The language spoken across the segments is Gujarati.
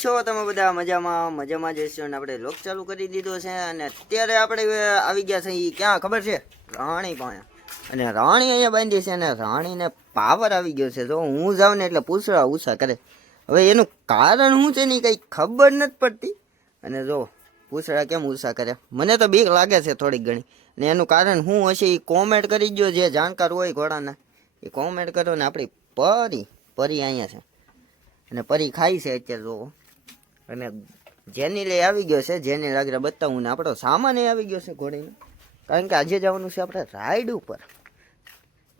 છો તમે બધા? મજામાં જઈશું ને આપણે લોક ચાલુ કરી દીધો છે અને અત્યારે આપણે આવી ગયા છે ક્યાં ખબર છે? રાણી પાસે. અને રાણી અહીંયા બાંધી છે અને રાણીને પાવર આવી ગયો છે. જો હું જાઉં ને એટલે પૂછડા ઉષા કરે. હવે એનું કારણ શું છે ને કંઈ ખબર નથી પડતી. અને જો પૂછડા કેમ ઉષા કરે મને તો બીક લાગે છે થોડીક ઘણી. ને એનું કારણ શું હશે એ કોમેન્ટ કરી દો, જે જાણકાર હોય ઘોડાના એ કોમેન્ટ કરો. ને આપણી પરી અહીંયા છે અને પરી ખાઈ છે અત્યારે જોવો. અને જેની લઈ આવી ગયો છે, જેની આગળ બતાવું ને આપણો સામાન એ આવી ગયો છે ઘોડીનો. કારણ કે આજે જવાનું છે આપણે રાઈડ ઉપર.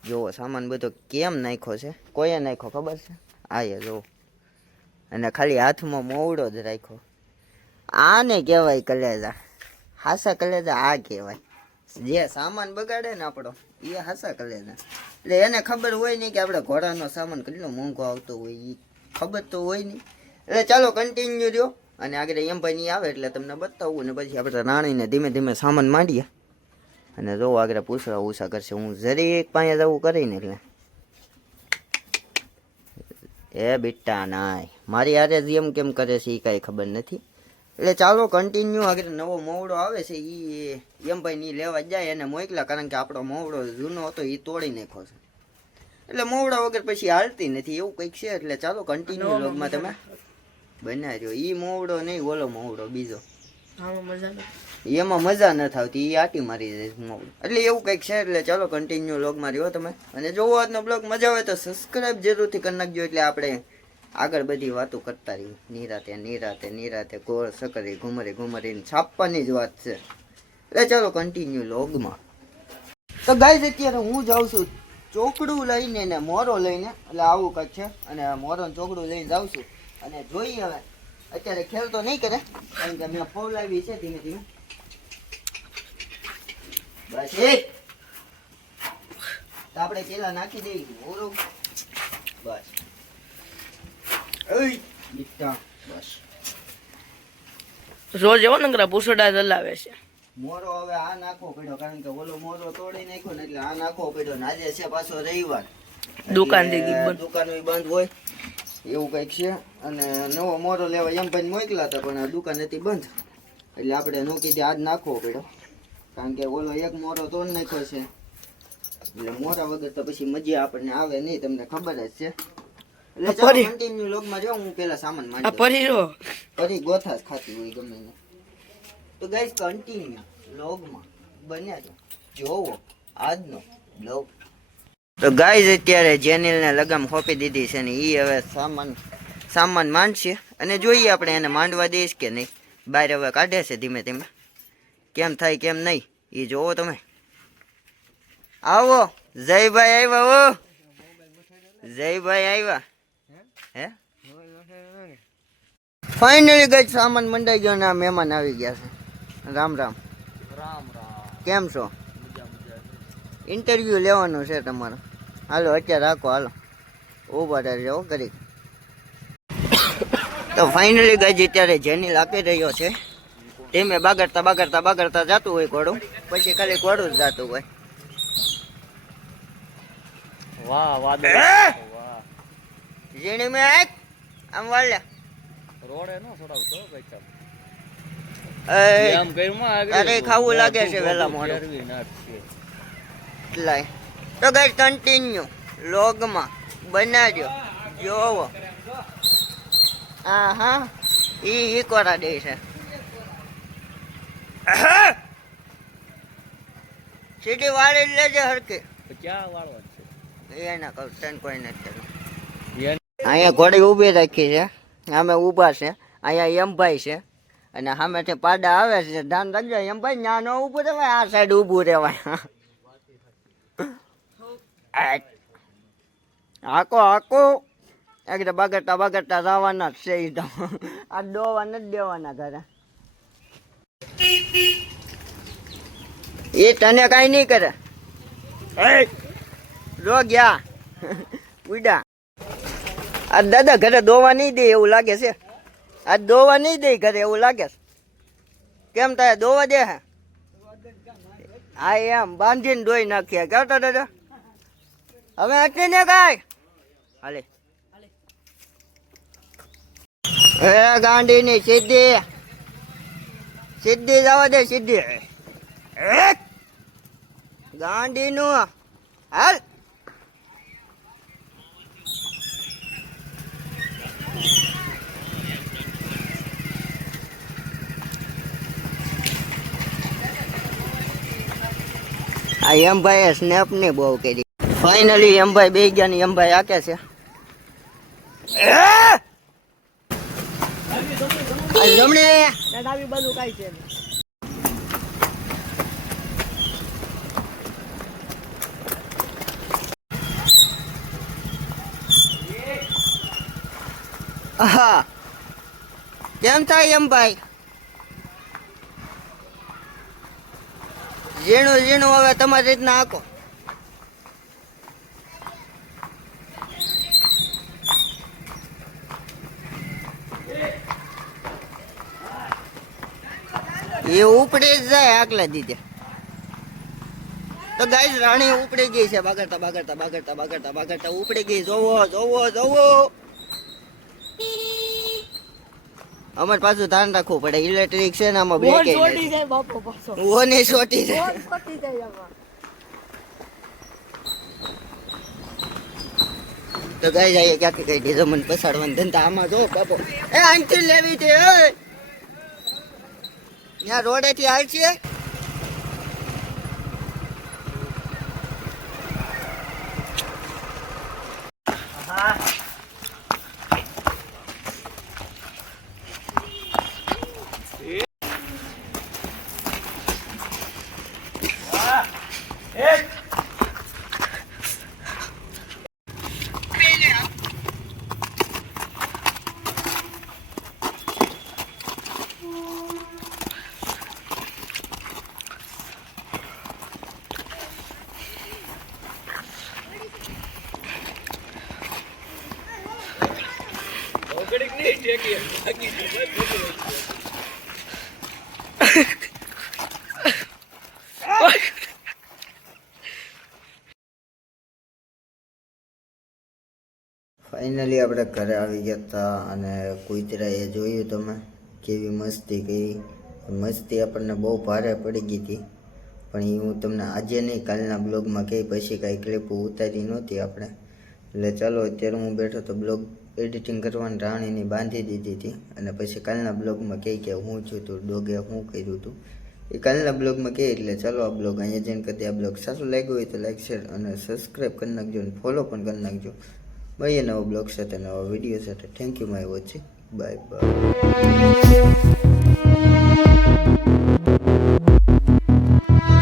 જોવો સામાન બધો કેમ નાખ્યો છે, કોઈએ નાખ્યો ખબર છે? આ જોવો. અને ખાલી હાથમાં મોવડો જ રાખ્યો. આને કહેવાય કલેજા. હાસા કલેજા આ કહેવાય. જે સામાન બગાડે ને આપણો એ હાસા કલેજા. એટલે એને ખબર હોય નહીં કે આપણે ઘોડાનો સામાન કેટલો મોંઘો આવતો હોય, એ ખબર તો હોય નહીં. એટલે ચાલો કન્ટિન્યુ રહ્યો અને આગળ એમ ભાઈ નહીં આવે એટલે તમને બતાવું ને પછી આપણે રાણીને ધીમે ધીમે સામાન માંડીએ. અને જો આગળ પૂછડા ઉષા કરશે. હું જરીક પાસે જવું કરીને એટલે એ બેટા નાય મારી હારે એમ કેમ કરે છે એ કાંઈ ખબર નથી. એટલે ચાલો કન્ટિન્યુ આગળ નવો મોવડો આવે છે એ એમ ભાઈ ની લેવા જાય એને મોકલા. કારણ કે આપણો મોવડો જૂનો હતો એ તોડી નાખ્યો છે. એટલે મોવડા વગર પછી હાલતી નથી એવું કંઈક છે. એટલે ચાલો કન્ટિન્યુ લોગમાં તમે બનાવ્યો. એ મોવડો નહીં, ઓલો મોવડો બીજો. એમાં મજા નથી આવતી, એ આટી મારી જાય મોવડો. એટલે એવું કંઈક છે. એટલે ચાલો કન્ટિન્યુ લોગમાં રહ્યો તમે. અને જો આજનો બ્લોગ મજા આવે તો સબસ્ક્રાઈબ જરૂરથી કરી નાખજો. એટલે આપણે આગળ બધી વાતો કરતા રહી. નિરાતે ગોળ સકરી ઘુમરી છાપવાની જ વાત છે. એટલે ચાલો કન્ટિન્યુ લોગમાં. તો ગાઈઝ અત્યારે હું જાઉં છું ચોકડું લઈને ને મોરો લઈને. એટલે આવું કંઈક છે. અને મોરો ને ચોકડું લઈને જાઉં છું. અને જોઈએ હવે અત્યારે ખેલ તો નહીં કરે કારણ કે મેં ફોલાવી છે ધીમે ધીમે. બસ તો આપણે પેલા નાખી દઈએ મોરો. બસ બસ રોજ એવો નંગરા પૂછડા ચલાવે છે. મોરો હવે આ નાખવો પડ્યો કારણ કે ઓલો મોરો તોડી નાખ્યો ને એટલે આ નાખવો પડ્યો. ને આજે છે પાછો રવિવાર, દુકાન બંધ હોય એવું કઈક છે. અને નવો મોરો લેવા એમ ભાઈ મોકલા હતા પણ આ દુકાન હતી બંધ. એટલે આપણે નોકી આજ નાખવો પડ્યો કારણ કે ઓલો એક મોરો તોડી નાખ્યો છે. એટલે મોરા વગર તો પછી મજા આપણને આવે નહીં, તમને ખબર જ છે. એટલે ચાલો કન્ટિન્યુ લોગમાં જાઉં. હું પેલા સામાન માંડી પરી ગોથા જ ખાતી હોય ગમે ને. તો ગાઈસ કન્ટિન્યુ લોગમાં બન્યા જોવો આજનો બ્લોગ. તો ગાઈસ અત્યારે જેનિલને લગામ ખોપી દીધી છે ને એ હવે સામાન માંડશે. અને જોઈએ આપણે એને માંડવા દઈશ કે નહીં. બહાર હવે કાઢે છે ધીમે ધીમે. કેમ થાય કેમ નહીં એ જોવો તમે. આવો જયભાઈ આવ્યા. ઓ જયભાઈ આવ્યા. હે ફાઇનલી ગઈ સામાન મંડાઈ ગયો ને મહેમાન આવી ગયા છે. રામ રામ. કેમ છો? ઇન્ટરવ્યુ લેવાનું છે તમારો. હાલો અત્યારે રાખો, હાલો ઉભા રહેજો કરી. તો ફાઇનલી ગઈ અત્યારે જેની લાગી રહ્યો છે. ધીમે બાગડતા જતું હોય ઘોડું, પછી ખાલી ઘોડું જ જતું હોય. ઝીણી મેં આમ વાળ્યા રોડે નો છોડાવતો અરે ખાવું લાગે છે વેલા મોડું. તો ગઈ કન્ટિન્યુ લોગમાં બનાજો જોવો. હા ઈ કોરા દે છે. સીધી વાળી લેજે હરકી. ક્યાં વાળવા છે એના કહું તને કોઈ નથી. અહીંયા ઘોડી ઊભી રાખી છે, અમે ઊભા છે. અહીંયા એમભાઈ છે અને સામેથી પાડા આવે છે. ધ્યાન રાખજો એમભાઈ ત્યાં ન ઊભું રહેવાય, આ સાઈડ ઊભું રહેવાય. હાકો એકદમ બગડતા જવાના જ છે. આ દોવા નથી દેવાના ઘરે. એ તને કઈ નહીં કરે. રો ગયા ઉડા. આ દાદા ઘરે દોવા નહીં દે એવું લાગે છે. આ દોવા નહીં દે ઘરે એવું લાગે છે. કેમ થાય દોવા દે? હા એમ બાંધીને દોઈ નાખીએ. કેવતા દાદા હવે હટી ને કાંઈ હાલે. એ ગાંડીની સીધી સીધી જવા દે સીધી ગાંડીનું હાલ આ એમભાઈ સ્નેપ ને બહુ કરી ફાઇનલી એમભાઈ બે ગયા ની એમભાઈ આકે છે જમણે ડાબી બાજુ કાઈ છે હા કેમ થાય એમભાઈ ઝીણું ઝીણું હવે તમારી રીતના આકો એ ઉપડી જ જાય આગલા દીધે તો ગાઈસ રાણી ઉપડી ગઈ છે બાગડતા બાગડતા બાગડતા બાગડતા બાગડતા ઉપડી ગઈ જોવો જોવો જોવો અમારે પાછું ધ્યાન રાખવું પડે ઇલેક્ટ્રિક છે ને આમાં બ્રેક છોટી જાય બાપો પાછો ઓની છોટી છે છોટી જાય આમાં તો ગાઈસ આઈએ ક્યાંથી કઈ દીધો મને પસાડવાનું ધંધા આમાં જો બાપો એ આંટી લેવી છે એ ત્યાં રોડેથી હાલ છે ફાઇનલી આપણે ઘરે આવી ગયા હતા અને કુતરાએ જોયું તમે કેવી મસ્તી કરી મસ્તી આપણને બહુ ભારે પડી ગઈ હતી પણ એ હું તમને આજે નહીં કાલના બ્લોગમાં કહી પછી કાંઈ ક્લિપો ઉતારી નહોતી આપણે એટલે ચાલો અત્યારે હું બેઠો તો બ્લોગ એડિટિંગ કરવાની રાણીની બાંધી દીધી હતી અને પછી કાલના બ્લોગમાં કહી કે હું છું તો ડોગે હું કર્યું હતું એ કાલના બ્લોગમાં કહે એટલે ચાલો આ બ્લોગ અહીંયા જઈને કદી આ બ્લોગ સારું લાગ્યું હોય તો લાઈક શેર અને સબસ્ક્રાઈબ કરી નાખજો અને ફોલો પણ કરી નાખજો મળીએ નવા બ્લોગ સાથે નવા વિડીયો સાથે thank you my watching bye bye